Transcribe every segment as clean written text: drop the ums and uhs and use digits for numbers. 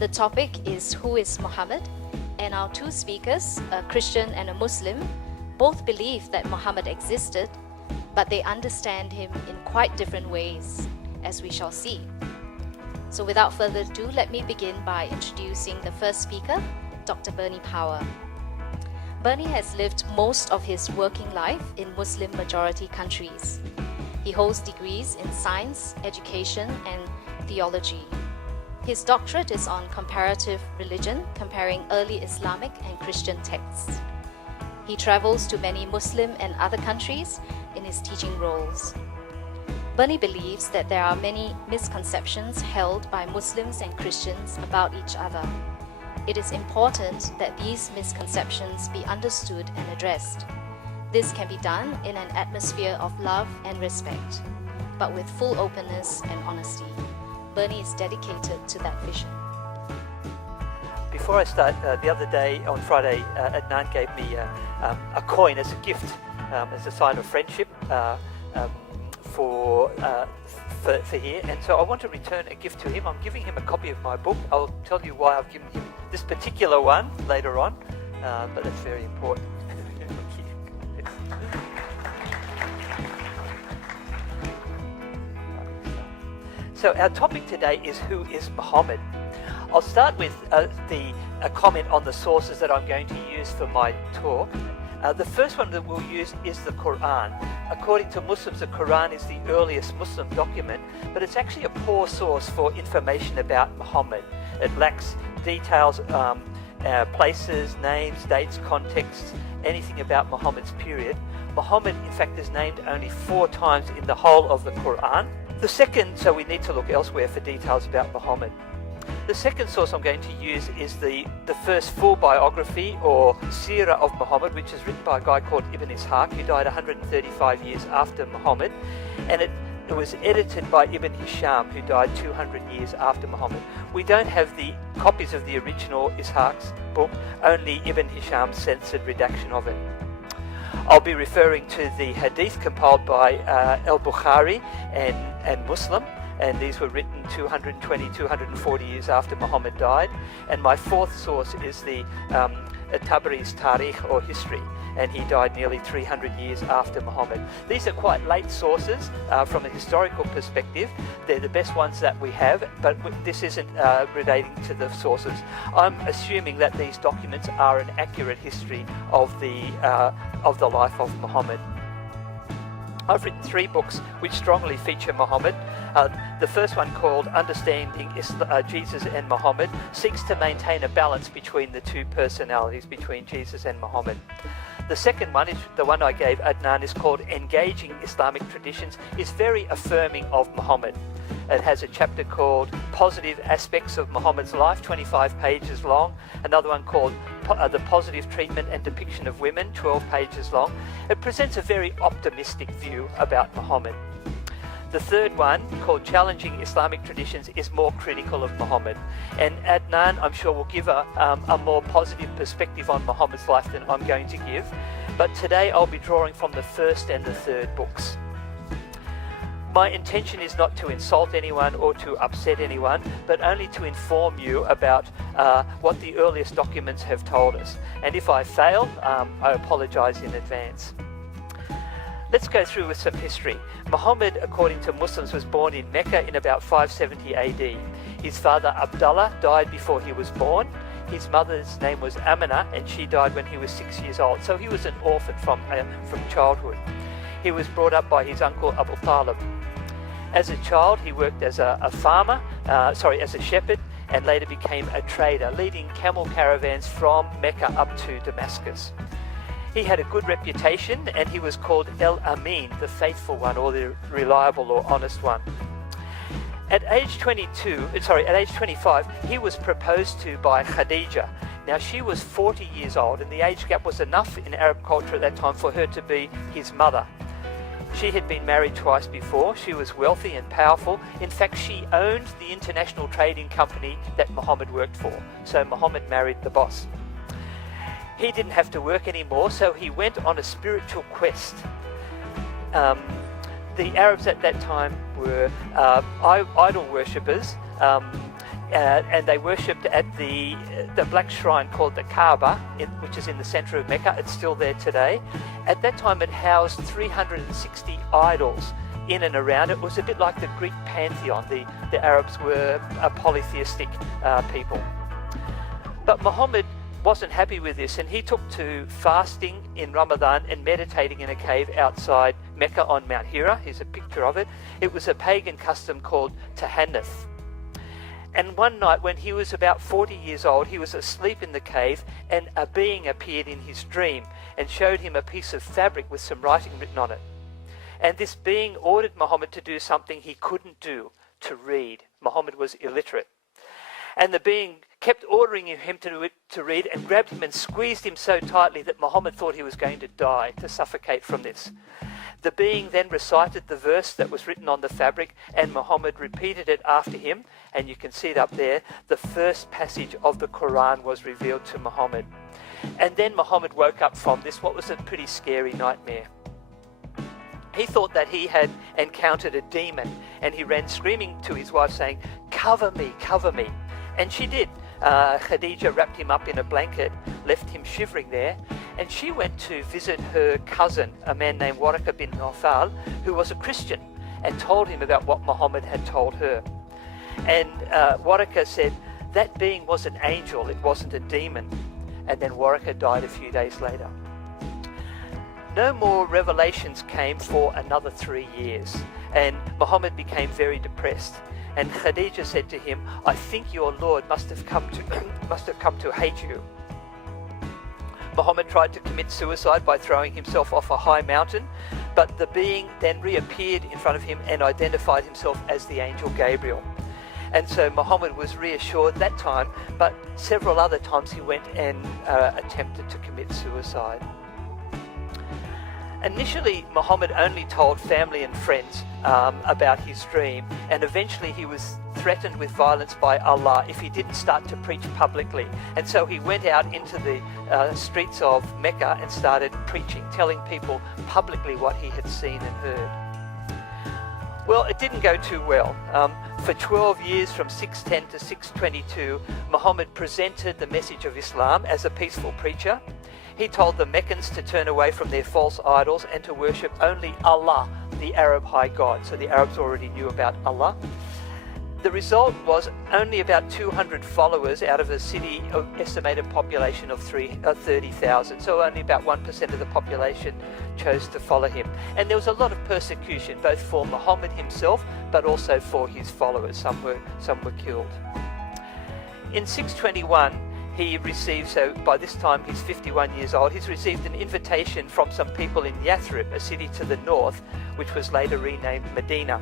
The topic is Who is Muhammad? And our two speakers, a Christian and a Muslim, both believe that Muhammad existed, but they understand him in quite different ways, as we shall see. So without further ado, let me begin by introducing the first speaker, Dr. Bernie Power. Bernie has lived most of his working life in Muslim majority countries. He holds degrees in science, education, and theology. His doctorate is on comparative religion, comparing early Islamic and Christian texts. He travels to many Muslim and other countries in his teaching roles. Bernie believes that there are many misconceptions held by Muslims and Christians about each other. It is important that these misconceptions be understood and addressed. This can be done in an atmosphere of love and respect, but with full openness and honesty. Bernie is dedicated to that vision. Before I start, the other day on Friday, Adnan gave me a coin as a gift, as a sign of friendship for here, and so I want to return a gift to him. I'm giving him a copy of my book. I'll tell you why I've given him this particular one later on, but it's very important. So our topic today is Who is Muhammad? I'll start with a comment on the sources that I'm going to use for my talk. The first one that we'll use is the Quran. According to Muslims, the Quran is the earliest Muslim document, but it's actually a poor source for information about Muhammad. It lacks details, places, names, dates, contexts, anything about Muhammad's period. Muhammad, in fact, is named only 4 times in the whole of the Quran. The second, so we need to look elsewhere for details about Muhammad. The second source I'm going to use is the first full biography or seerah of Muhammad, which is written by a guy called Ibn Ishaq, who died 135 years after Muhammad, and it was edited by Ibn Hisham, who died 200 years after Muhammad. We don't have the copies of the original Ishaq's book, only Ibn Hisham's censored redaction of it. I'll be referring to the hadith compiled by al-Bukhari and Muslim, and these were written 220, 240 years after Muhammad died. And my fourth source is the Tabari's Tarikh, or history, and he died nearly 300 years after Muhammad. These are quite late sources from a historical perspective. They're the best ones that we have, but this isn't relating to the sources. I'm assuming that these documents are an accurate history of the life of Muhammad. I've written 3 books which strongly feature Muhammad. The first one, called Understanding Jesus and Muhammad, seeks to maintain a balance between the two personalities, between Jesus and Muhammad. The second one, is the one I gave Adnan, is called Engaging Islamic Traditions. It's very affirming of Muhammad. It has a chapter called Positive Aspects of Muhammad's Life, 25 pages long. Another one called The Positive Treatment and Depiction of Women, 12 pages long. It presents a very optimistic view about Muhammad. The third one, called Challenging Islamic Traditions, is more critical of Muhammad. And Adnan, I'm sure, will give a more positive perspective on Muhammad's life than I'm going to give. But today I'll be drawing from the first and the third books. My intention is not to insult anyone or to upset anyone, but only to inform you about what the earliest documents have told us. And if I fail, I apologize in advance. Let's go through with some history. Muhammad, according to Muslims, was born in Mecca in about 570 AD. His father Abdullah died before he was born. His mother's name was Amina, and she died when he was 6 years old. So he was an orphan from childhood. He was brought up by his uncle Abu Talib. As a child, he worked as a shepherd, and later became a trader, leading camel caravans from Mecca up to Damascus. He had a good reputation, and he was called El Amin, the faithful one, or the reliable or honest one. At age 25, he was proposed to by Khadija. Now, she was 40 years old, and the age gap was enough in Arab culture at that time for her to be his mother. She had been married twice before. She was wealthy and powerful. In fact, she owned the international trading company that Muhammad worked for. So Muhammad married the boss. He didn't have to work anymore, so he went on a spiritual quest. The Arabs at that time were idol worshippers. and they worshipped at the black shrine called the Kaaba, which is in the centre of Mecca. It's still there today. At that time, it housed 360 idols in and around. It was a bit like the Greek pantheon. The Arabs were a polytheistic people. But Muhammad wasn't happy with this, and he took to fasting in Ramadan and meditating in a cave outside Mecca on Mount Hira. Here's a picture of it. It was a pagan custom called tahannuth. And one night when he was about 40 years old, he was asleep in the cave, and a being appeared in his dream and showed him a piece of fabric with some writing written on it. And this being ordered Muhammad to do something he couldn't do, to read. Muhammad was illiterate. And the being kept ordering him to read, and grabbed him and squeezed him so tightly that Muhammad thought he was going to die, to suffocate from this. The being then recited the verse that was written on the fabric, and Muhammad repeated it after him, and you can see it up there. The first passage of the Quran was revealed to Muhammad. And then Muhammad woke up from this, what was a pretty scary nightmare. He thought that he had encountered a demon, and he ran screaming to his wife saying, "Cover me, cover me." And she did. Khadija wrapped him up in a blanket, left him shivering there, and she went to visit her cousin, a man named Waraka bin Nawfal, who was a Christian, and told him about what Muhammad had told her. And Waraka said, that being was an angel, it wasn't a demon. And then Waraka died a few days later. No more revelations came for another 3 years, and Muhammad became very depressed. And Khadija said to him, "I think your Lord must have come to hate you." Muhammad tried to commit suicide by throwing himself off a high mountain, but the being then reappeared in front of him and identified himself as the angel Gabriel. And so Muhammad was reassured that time, but several other times he went and attempted to commit suicide. Initially, Muhammad only told family and friends about his dream, and eventually he was threatened with violence by Allah if he didn't start to preach publicly. And so he went out into the streets of Mecca and started preaching, telling people publicly what he had seen and heard. Well, it didn't go too well. For 12 years, from 610 to 622, Muhammad presented the message of Islam as a peaceful preacher. He told the Meccans to turn away from their false idols and to worship only Allah, the Arab high god. So the Arabs already knew about Allah. The result was only about 200 followers out of a city of estimated population of 30,000. So only about 1% of the population chose to follow him. And there was a lot of persecution, both for Muhammad himself, but also for his followers. Some were killed. In 621, he received, so by this time he's 51 years old, he's received an invitation from some people in Yathrib, a city to the north, which was later renamed Medina.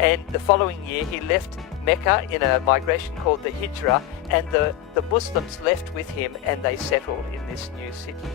And the following year he left Mecca in a migration called the Hijrah, and the Muslims left with him and they settled in this new city.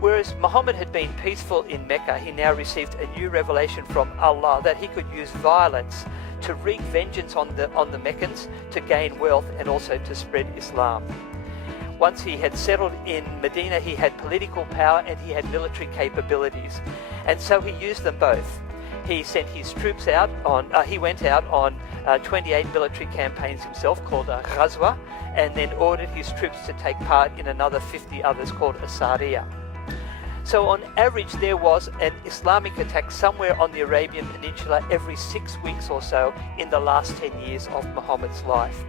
Whereas Muhammad had been peaceful in Mecca, he now received a new revelation from Allah that he could use violence to wreak vengeance on the Meccans, to gain wealth, and also to spread Islam. Once he had settled in Medina, he had political power and he had military capabilities, and so he used them both. He sent his troops out on, he went out on 28 military campaigns himself, called a Ghazwa, and then ordered his troops to take part in another 50 others called a Sariya. So on average, there was an Islamic attack somewhere on the Arabian Peninsula every 6 weeks or so in the last 10 years of Muhammad's life.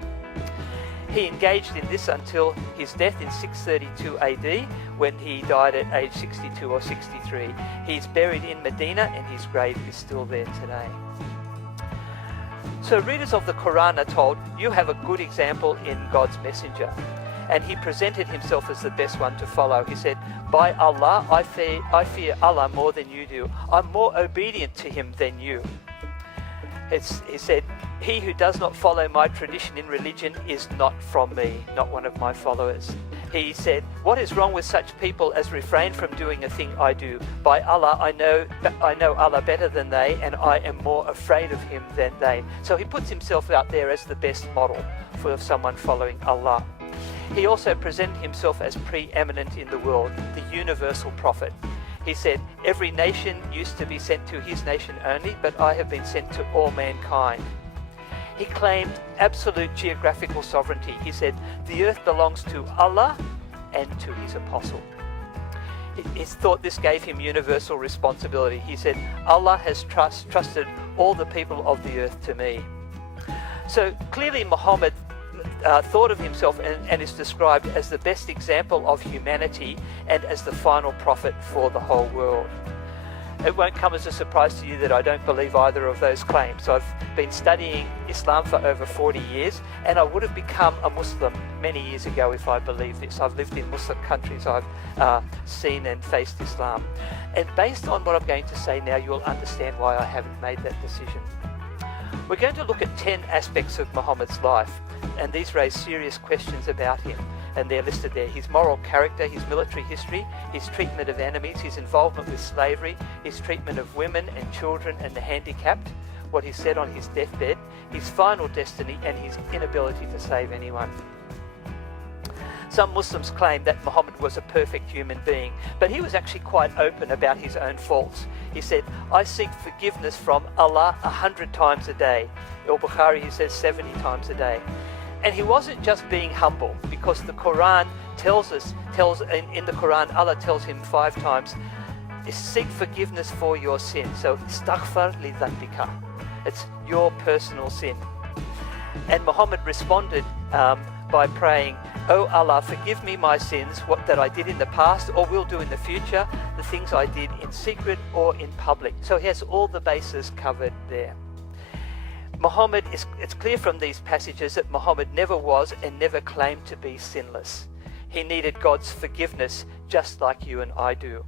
He engaged in this until his death in 632 AD, when he died at age 62 or 63. He's buried in Medina and his grave is still there today. So readers of the Quran are told, you have a good example in God's messenger. And he presented himself as the best one to follow. He said, "By Allah, I fear Allah more than you do. I'm more obedient to him than you." He said, "He who does not follow my tradition in religion is not from me," not one of my followers. He said, "What is wrong with such people as refrain from doing a thing I do? By Allah, I know Allah better than they, and I am more afraid of him than they." So he puts himself out there as the best model for someone following Allah. He also presented himself as preeminent in the world, the universal prophet. He said, "Every nation used to be sent to his nation only, but I have been sent to all mankind." He claimed absolute geographical sovereignty. He said, the earth belongs to Allah and to his apostle. He thought this gave him universal responsibility. He said, Allah has trusted all the people of the earth to me. So clearly Muhammad thought of himself and is described as the best example of humanity and as the final prophet for the whole world. It won't come as a surprise to you that I don't believe either of those claims. I've been studying Islam for over 40 years, and I would have become a Muslim many years ago if I believed this. I've lived in Muslim countries, I've seen and faced Islam. And based on what I'm going to say now, you'll understand why I haven't made that decision. We're going to look at 10 aspects of Muhammad's life, and these raise serious questions about him. And they're listed there: his moral character, his military history, his treatment of enemies, his involvement with slavery, his treatment of women and children and the handicapped, what he said on his deathbed, his final destiny, and his inability to save anyone. Some Muslims claim that Muhammad was a perfect human being, but he was actually quite open about his own faults. He said, I seek forgiveness from Allah 100 times a day. Al-Bukhari, he says 70 times a day. And he wasn't just being humble, because the Quran in the Quran, Allah tells him 5 times, seek forgiveness for your sin. So, istaghfar li dhanbika. It's your personal sin. And Muhammad responded by praying, Oh Allah, forgive me my sins, what that I did in the past or will do in the future, the things I did in secret or in public. So he has all the bases covered there. It's clear from these passages that Muhammad never was and never claimed to be sinless. He needed God's forgiveness just like you and I do.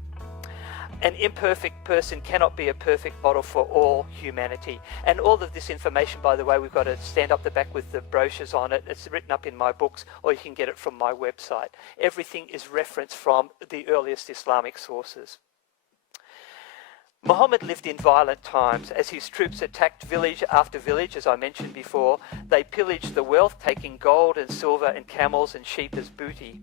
An imperfect person cannot be a perfect model for all humanity. And all of this information, by the way, we've got to stand up the back with the brochures on it. It's written up in my books, or you can get it from my website. Everything is referenced from the earliest Islamic sources. Muhammad lived in violent times as his troops attacked village after village, as I mentioned before. They pillaged the wealth, taking gold and silver and camels and sheep as booty.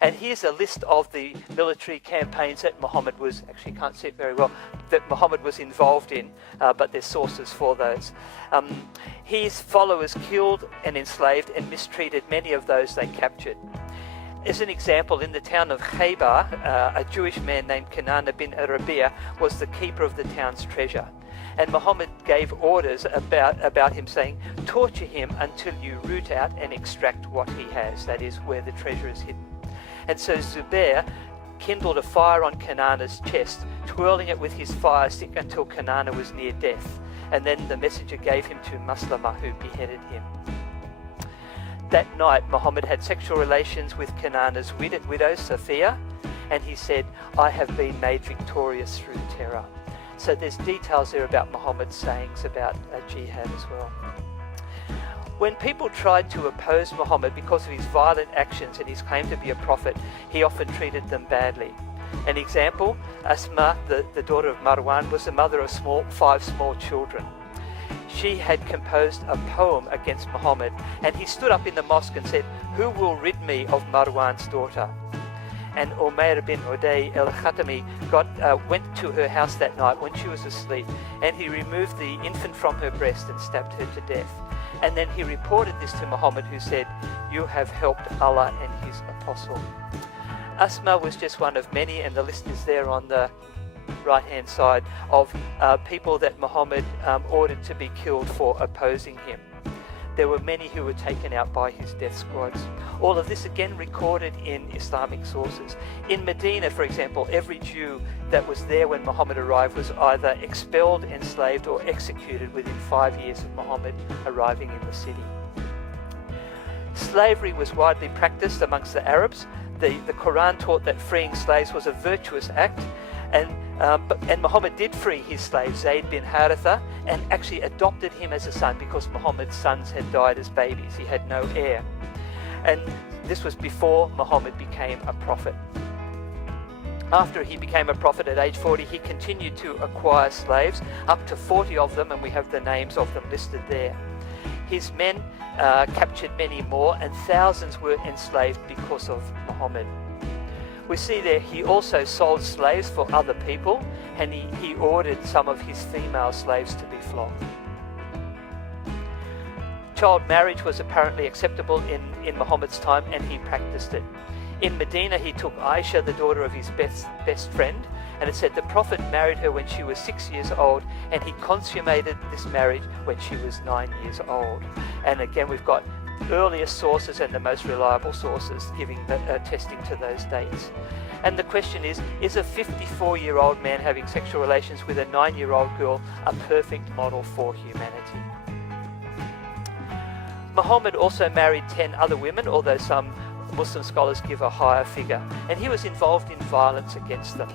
And here's a list of the military campaigns that Muhammad was, actually can't see it very well, that Muhammad was involved in, but there's sources for those. His followers killed and enslaved and mistreated many of those they captured. As an example, in the town of Khaybar, a Jewish man named Kanana bin Arabiya was the keeper of the town's treasure. And Muhammad gave orders about him, saying, torture him until you root out and extract what he has, that is, where the treasure is hidden. And so Zubair kindled a fire on Kanana's chest, twirling it with his fire stick until Kanana was near death. And then the messenger gave him to Maslama, who beheaded him. That night, Muhammad had sexual relations with Kanana's widow, Safiya, and he said, I have been made victorious through terror. So there's details there about Muhammad's sayings about jihad as well. When people tried to oppose Muhammad because of his violent actions and his claim to be a prophet, he often treated them badly. An example, Asma, the daughter of Marwan, was the mother of 5 small children. She had composed a poem against Muhammad, and he stood up in the mosque and said, who will rid me of Marwan's daughter? And Umayr bin Uday al-Khatami went to her house that night when she was asleep, and he removed the infant from her breast and stabbed her to death. And then he reported this to Muhammad, who said, you have helped Allah and his apostle. Asma was just one of many, and the list is there on the right-hand side, of people that Muhammad ordered to be killed for opposing him. There were many who were taken out by his death squads. All of this again recorded in Islamic sources. In Medina, for example, every Jew that was there when Muhammad arrived was either expelled, enslaved, or executed within 5 years of Muhammad arriving in the city. Slavery was widely practiced amongst the Arabs. The Quran taught that freeing slaves was a virtuous act, and Muhammad did free his slave Zayd bin Haritha and actually adopted him as a son, because Muhammad's sons had died as babies. He had no heir. And this was before Muhammad became a prophet. After he became a prophet at age 40, he continued to acquire slaves, up to 40 of them, and we have the names of them listed there. His men captured many more, and thousands were enslaved because of Muhammad. We see there he also sold slaves for other people, and he ordered some of his female slaves to be flogged. Child marriage was apparently acceptable in Muhammad's time, and he practiced it. In Medina, he took Aisha, the daughter of his best friend, and it said the Prophet married her when she was 6 years old, and he consummated this marriage when she was 9 years old. And again, we've got earliest sources and the most reliable sources giving attesting to those dates. And the question is a 54-year-old man having sexual relations with a 9-year-old girl a perfect model for humanity? Muhammad also married 10 other women, although some Muslim scholars give a higher figure, and he was involved in violence against them.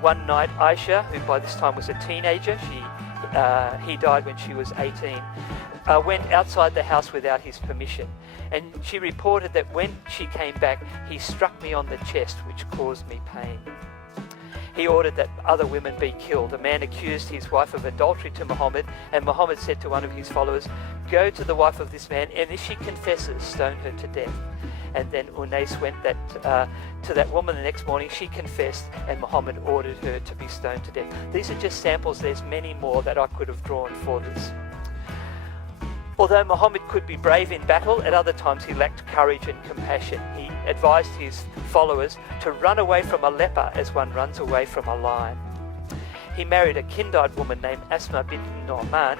One night, Aisha, who by this time was a teenager, he died when she was 18, went outside the house without his permission. And she reported that when she came back, he struck me on the chest, which caused me pain. He ordered that other women be killed. A man accused his wife of adultery to Muhammad, and Muhammad said to one of his followers, "Go to the wife of this man, and if she confesses, stone her to death." And then Unais went to that woman the next morning. She confessed, and Muhammad ordered her to be stoned to death. These are just samples. There's many more that I could have drawn for this. Although Muhammad could be brave in battle, at other times he lacked courage and compassion. He advised his followers to run away from a leper as one runs away from a lion. He married a Kindite woman named Asma bint Nu'man,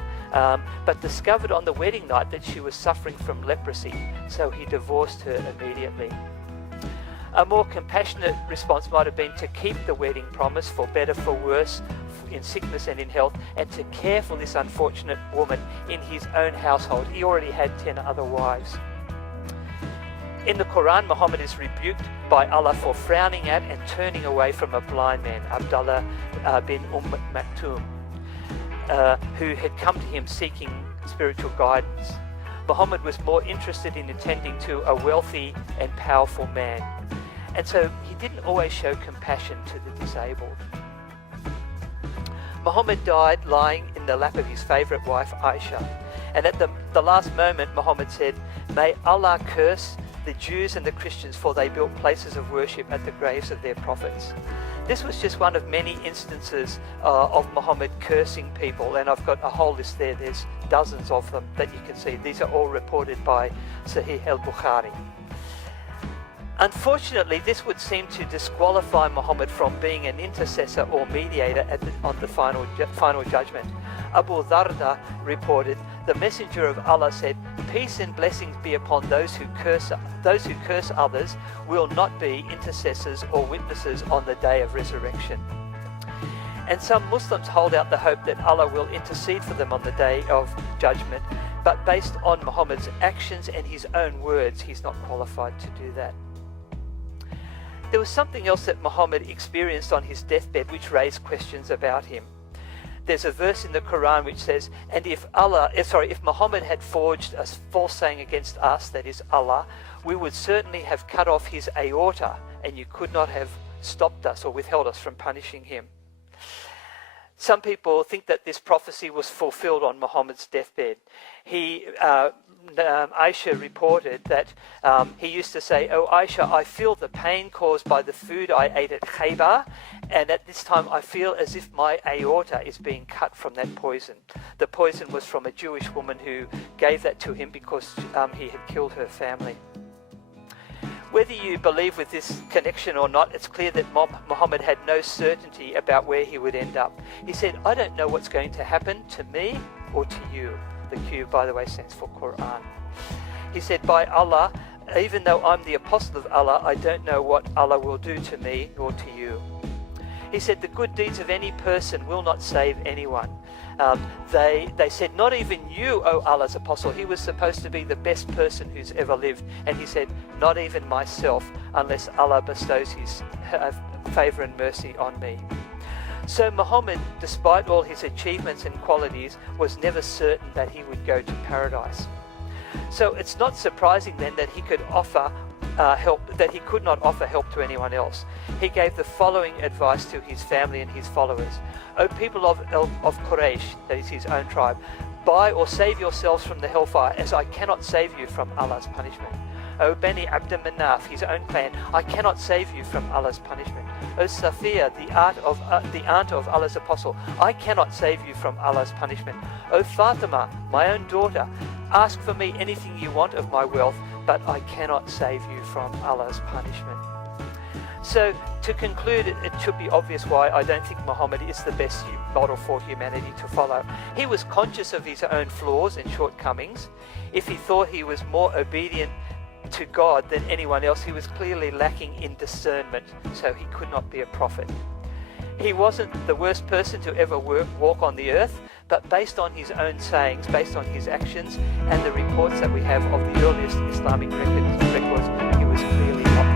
but discovered on the wedding night that she was suffering from leprosy, so he divorced her immediately. A more compassionate response might have been to keep the wedding promise, for better, for worse, in sickness and in health, and to care for this unfortunate woman in his own household. He already had 10 other wives. In the Quran, Muhammad is rebuked by Allah for frowning at and turning away from a blind man, Abdullah bin Maktoum, who had come to him seeking spiritual guidance. Muhammad was more interested in attending to a wealthy and powerful man, and so he didn't always show compassion to the disabled. Muhammad died lying in the lap of his favourite wife Aisha, and at the last moment Muhammad said, "May Allah curse the Jews and the Christians, for they built places of worship at the graves of their prophets." This was just one of many instances of Muhammad cursing people, and I've got a whole list there. There's dozens of them that you can see. These are all reported by Sahih al-Bukhari. Unfortunately, this would seem to disqualify Muhammad from being an intercessor or mediator on the final judgment. Abu Darda reported, "The Messenger of Allah said, 'Peace and blessings be upon those who curse others will not be intercessors or witnesses on the day of resurrection.'" And some Muslims hold out the hope that Allah will intercede for them on the day of judgment, but based on Muhammad's actions and his own words, he's not qualified to do that. There was something else that Muhammad experienced on his deathbed which raised questions about him. There's a verse in the Quran which says, "And if Muhammad had forged a false saying against us, that is Allah, we would certainly have cut off his aorta, and you could not have stopped us or withheld us from punishing him." Some people think that this prophecy was fulfilled on Muhammad's deathbed. Aisha reported that he used to say, "Oh Aisha, I feel the pain caused by the food I ate at Khaybar, and at this time I feel as if my aorta is being cut from that poison." The poison was from a Jewish woman who gave that to him because he had killed her family. Whether you believe with this connection or not, it's clear that Muhammad had no certainty about where he would end up. He said, "I don't know what's going to happen to me or to you." The Q, by the way, stands for Quran. He said, "By Allah, even though I'm the apostle of Allah, I don't know what Allah will do to me nor to you." He said, "The good deeds of any person will not save anyone." They said, "Not even you, O Allah's apostle." He was supposed to be the best person who's ever lived. And he said, "Not even myself, unless Allah bestows his favour and mercy on me." So Muhammad, despite all his achievements and qualities, was never certain that he would go to paradise. So it's not surprising then that he could not offer help to anyone else. He gave the following advice to his family and his followers: "O people of Quraysh," that is his own tribe, "buy or save yourselves from the hellfire, as I cannot save you from Allah's punishment. O Bani Abd Manaf," his own clan, "I cannot save you from Allah's punishment. O Safiya, the aunt of Allah's apostle, I cannot save you from Allah's punishment. O Fatima, my own daughter, ask for me anything you want of my wealth, but I cannot save you from Allah's punishment. So to conclude, it should be obvious why I don't think Muhammad is the best model for humanity to follow. He was conscious of his own flaws and shortcomings. If he thought he was more obedient to God than anyone else, he was clearly lacking in discernment, so he could not be a prophet. He wasn't the worst person to ever walk on the earth, but based on his own sayings, based on his actions, and the reports that we have of the earliest Islamic records, he was clearly not